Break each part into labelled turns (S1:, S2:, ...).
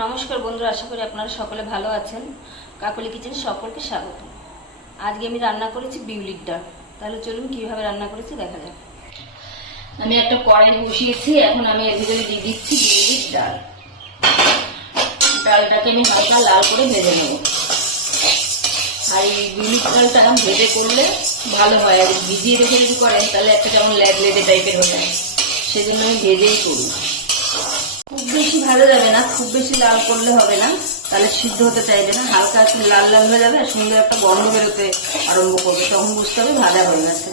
S1: নমস্কার বন্ধুরা, আশা করি আপনারা সকলে ভালো আছেন। কাকলি কিচেন সকলকে স্বাগত। আজকে আমি রান্না করেছি বিউলির ডাল। তাহলে চলুন কীভাবে রান্না করেছি দেখা যাক। আমি একটা কড়াই বসিয়েছি, এখন আমি এর ভিতরে দিয়ে দিচ্ছি বিউলির ডাল। ডালটাকে আমি হালকা লাল করে ভেজে নেব। আর এই বিউলির ডালটা ভেজে করলে ভালো হয়। আর ভিজিয়ে রেখে যদি করেন, তাহলে একটা যেমন ল্যাদ লেদে টাইপের হয়ে যায়। সেজন্য আমি ভেজেই করি বেশি ভালো যাবে না, খুব বেশি লাল করলে হবে না। তাহলে সিদ্ধ হতে চাইবে না, হালকা একটু লাল লাল হয়ে যাবে আর সুন্দর একটা গন্ধ বেরোতে আরম্ভ করবে। তখন বুঝতে হবে ভাজা হয়ে গেছে।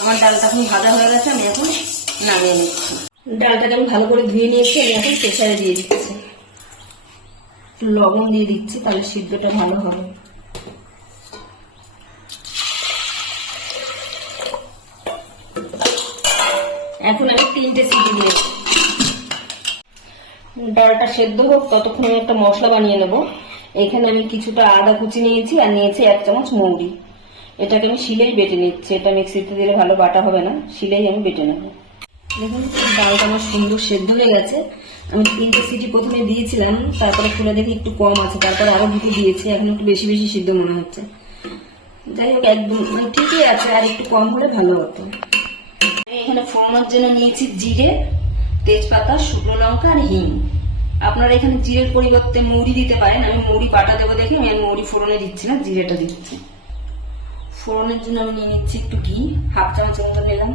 S1: আমার ডালটা এখন ভাজা হয়ে গেছে, আমি এখন নামিয়ে নিচ্ছি। ডালটাকে আমি ভালো করে ধুয়ে নিয়েছি, আমি এখন প্রেসারে দিয়ে দিচ্ছি। একটু লবণ দিয়ে দিচ্ছি, তাহলে সিদ্ধটা ভালো হবে। এখন আমি তিনটে সিটি দিয়েছি ডালটা সেদ্ধ হোক, ততক্ষণ আমি একটা মশলা বানিয়ে নেব। এখানে আমি কিছুটা আদা কুচি নিয়েছি আর নিয়েছি এক চামচ মৌরি। এটাকে আমি শিলেই বেটে নিচ্ছি। এটা মিক্সিতে দিলে ভালো বাটা হবে না। শিলেই আমি বেটে নেব। দেখুন ডালটা আমার সুন্দর সেদ্ধ হয়ে গেছে। আমি তিনটে সিটি প্রথমে দিয়েছিলাম, তারপরে খুলে দেখি একটু কম আছে। তারপরে আরও দুটো দিয়েছি, এখন একটু বেশি বেশি সিদ্ধ মনে হচ্ছে। যাই হোক, একদম মানে ঠিকই আছে, আর একটু কম হলে ভালো হতো। এখানে ফোড়নোর জন্য নিয়েছি জিরে। তেজপাতা, শুকনো লঙ্কা আর হিং। আপনারা এখানে জিরের পরিবর্তে মুড়ি দিতে পারেন। আমি মুড়ি বাটা দেবো দেখে আমি মুড়ি ফোড়নে দিচ্ছি না, জিরেটা দিচ্ছি। ফোড়নের জন্য আমি নিয়ে নিচ্ছি একটু ঘি, হাফ চামচের মতো নিলাম।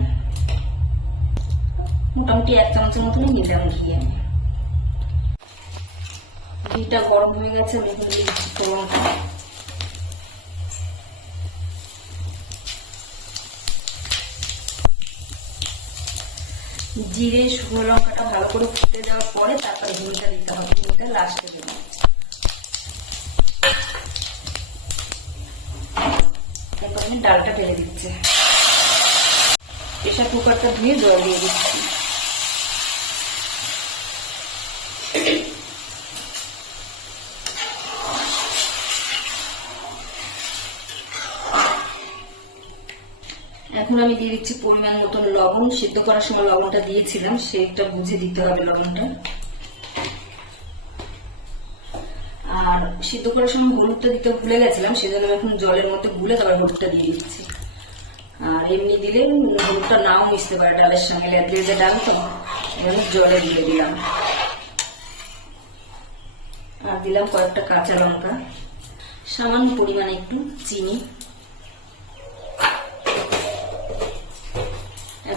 S1: মোটামুটি এক চামচের মতনই নিলাম ঘি আমি। ঘিটা গরম হয়ে গেছে, আমি ফোড়নটা। জিরে, শুকনো লঙ্কাটা ভালো করে ফুটে দেওয়ার পরে তারপরে ভিমিটা দিতে হবে ভিমিটা লাস্টে দেবো। ডালটা ফেলে দিচ্ছে। প্রেশার কুকারটা ধুয়ে জল দিয়ে দিচ্ছি। এখন আমি দিয়ে দিচ্ছি পরিমাণ মতন লবণ। সিদ্ধ করার সময় লবণটা দিয়েছিলাম, সেটা বুঝে দিতে হবে লবণটা। আর সিদ্ধ করার সময় হলুদটা দিতে ভুলে গেছিলাম, সেজন্য আমি এখন জলের মধ্যে গুলে তারপর হলুদটা দিয়ে দিচ্ছি। আর এমনি দিলে হলুদটা নাও মিশতে পারে, ডালের সঙ্গে লেদ ডাল তো এজন্য জলে দিয়ে দিলাম। আর দিলাম কয়েকটা কাঁচা লঙ্কা, সামান্য পরিমাণে একটু চিনি।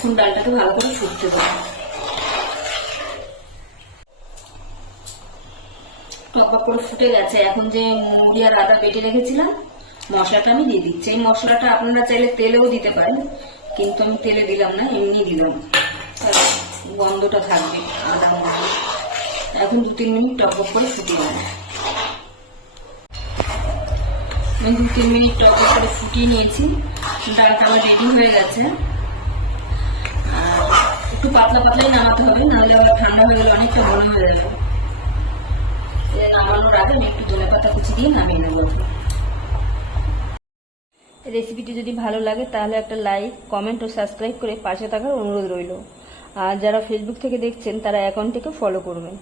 S1: এখন ডালটাকে ভালো করে ফুটতে দেবো টকবক করে ফুটে গেছে। এখন যে মুড়ি আর আদা বেটে রেখেছিলাম, মশলাটা আমি দিয়ে দিচ্ছি। এই মশলাটা আপনারা চাইলে তেলেও দিতে পারেন, কিন্তু আমি তেলে দিলাম না, এমনি দিলাম। গন্ধটা থাকবে আদা মশলা এখন দু তিন মিনিট টকবক করে ফুটিয়ে নেব। আমি দু তিন মিনিট টকবক করে ফুটিয়ে নিয়েছি। ডালটা আমার রেডি হয়ে গেছে। পাতলা পাতলাই নামাতে হবে, নাহলে আবার ঠান্ডা হয়ে গেলে অনেকটা গরম হয়ে যাবে। নামানোর আগে আমি একটু ধনে পাতা কুচি দিয়ে নামিয়ে রেসিপিটি যদি ভালো লাগে, তাহলে একটা লাইক, কমেন্ট ও সাবস্ক্রাইব করে পাশে থাকার অনুরোধ রইল। আর যারা ফেসবুক থেকে দেখছেন, তারা অ্যাকাউন্টটিকে ফলো করবেন।